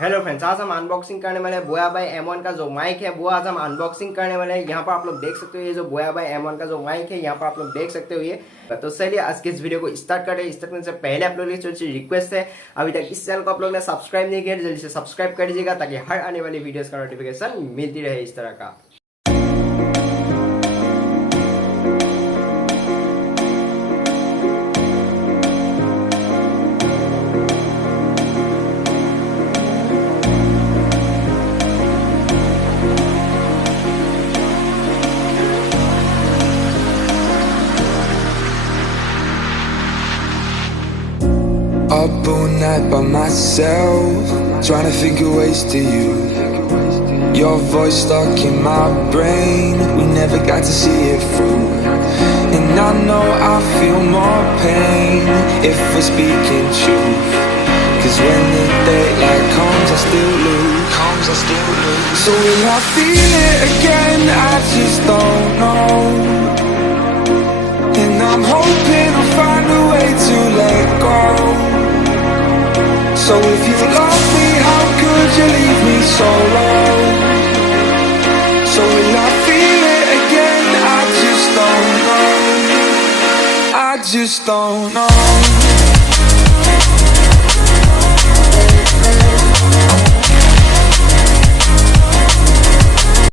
Hello friends, आज हम unboxing करने वाले हैं बोया बाय M1 का जो माइक है वो आज हम अनबॉक्सिंग करने वाले हैं। यहाँ पर आप लोग देख सकते हो ये जो बोया बाय M1 का जो माइक है यहाँ पर आप लोग देख सकते हो ये। तो चलिए आज के इस वीडियो को स्टार्ट करें। स्टार्ट करने से पहले आप लोग की छोटी सी रिक्वेस्ट है, अभी तक इस चैनल को आप लोग ने सब्सक्राइब नहीं किया जल्दी से सब्सक्राइब कर दीजिएगा ताकि हर आने वाली वीडियोस का नोटिफिकेशन मिलती रहे इस तरह का। Up all night by myself, trying to think of ways to you. Your voice stuck in my brain, we never got to see it through. And I know I feel more pain if we're speaking truth. Cause when the daylight comes I still lose. So will I feel it again? I just don't know. And I'm hoping I'll find a way to let go. So if you love me, how could you leave me so low? So will I feel it again? I just don't know. I just don't know.